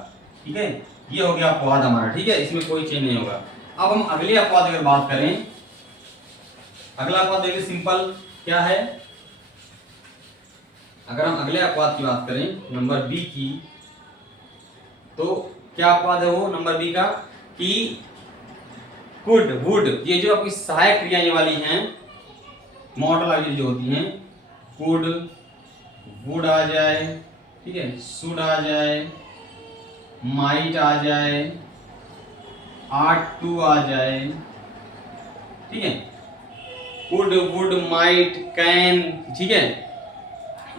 ठीक है, ये हो गया अपवाद हमारा। ठीक है, इसमें कोई चेंज नहीं होगा। अब हम अगले अपवाद अगर बात करें, अगला अपवाद देखिए सिंपल क्या है, अगर हम अगले अपवाद की बात करें नंबर बी की, तो क्या अपवाद है वो नंबर बी का, कि कुड, वुड, ये जो आपकी सहायक क्रिया ये वाली हैं, मॉडल वाली जो होती हैं, कुड, वुड आ जाए, ठीक है, शुड आ जाए, माइट आ जाए, आर्ट टू आ जाए, ठीक है, कुड, वुड, माइट, कैन, ठीक है,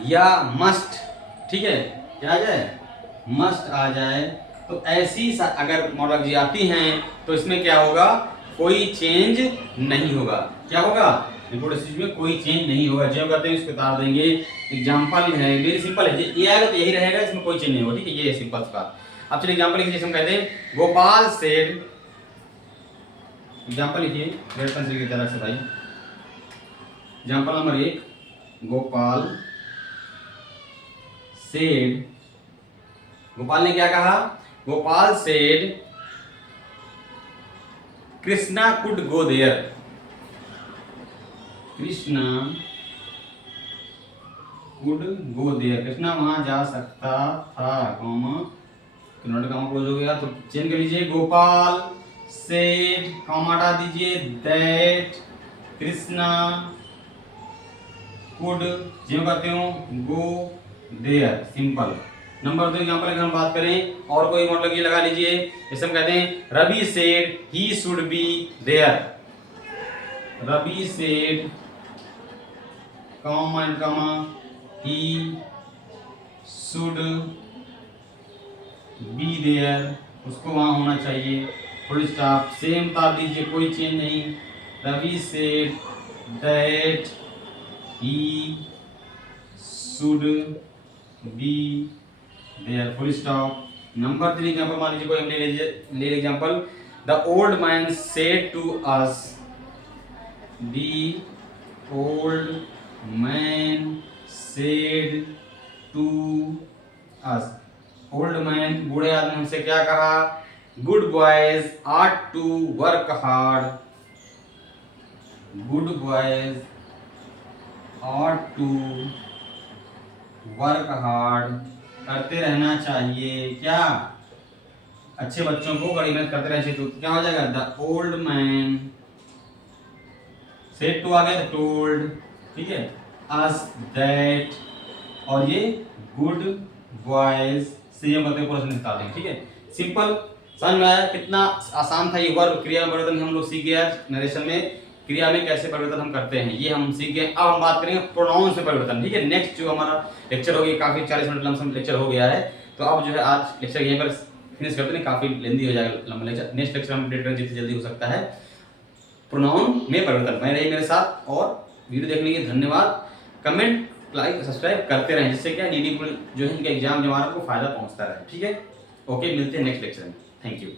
या मस्ट, ठीक है, क्या आ जाए, मस्ट आ जाए। तो ऐसी अगर मॉडल आती हैं तो इसमें क्या होगा, कोई चेंज नहीं होगा। क्या होगा, रिपोर्ट स्पीच में कोई चेंज नहीं होगा। जो करते हैं इसको उतार देंगे। एग्जांपल है, वेरी सिंपल है, ये आएगा तो यही रहेगा, इसमें कोई चेंज नहीं होगा। ठीक है, ये सिंपल सी बात। अब चलिए एग्जांपल लिखिए, जैसे हम कहते हैं गोपाल सेड, एग्जांपल लिखिए रेड पेंसिल की तरफ से भाई। Example number 1, Gopal said, Gopal ने क्या कहा, Gopal said Krishna could go there, Krishna could go there, Krishna वहां जा सकता था, कॉमा कॉमा क्लोज हो गया तो चेंज कर लीजिए, गोपाल सेड, कॉमा हटा दीजिए, दैट कृष्णा कुड जो कहते हो go there, simple. Number 2 example की हम बात करें और कोई मतलब ये लगा लीजिए, जैसे हम कहते हैं Ravi said he should be there, Ravi said comma and comma he should be there, उसको वहां होना चाहिए, फुल स्टॉप, सेम तार दीजिए, कोई चेंज नहीं, Ravi said that he should be there, full stop. Number 3 example मान लीजिए कोई हम ले लीजिए example, the old man said to us, the old man said to us, old man बूढ़े आदमी हमसे क्या कहा, good boys ought to work hard, good boys ought to work hard, करते रहना चाहिए क्या, अच्छे बच्चों को कड़ी मेहनत करते रहना चाहिए। तो क्या हो जाएगा, the old man said to आ गया टोल्ड, ठीक है, अस दैट, और ये गुड बॉयज से ये मतलब पूरा निकाल देंगे, ठीक है, सिंपल। समझ में आया कितना आसान था ये वर्ब क्रिया में परिवर्तन हम लोग सीख गए आज नरेशन में, क्रिया में कैसे परिवर्तन हम करते हैं ये हम सीख गए। अब हम बात करेंगे प्रोनाउन से परिवर्तन, ठीक है। नेक्स्ट जो हमारा लेक्चर हो गया, काफी 40 मिनट लमसम लेक्चर हो गया है, तो अब जो है आज लेक्चर यहीं पर फिनिश करते हैं, काफी लेंदी हो जाएगा लंबा लेक्चर। नेक्स्ट लेक्चर हम अपडेट करें जितनी जल्दी हो सकता है प्रोनाउन में परिवर्तन। मैं रही मेरे साथ, और वीडियो देखने के लिए धन्यवाद। कमेंट लाइक सब्सक्राइब करते रहें, जिससे क्या नीडी जो है इनका एग्जाम जो हमारा को फायदा पहुंचता रहे, ठीक है। ओके, मिलते हैं नेक्स्ट लेक्चर में, थैंक यू।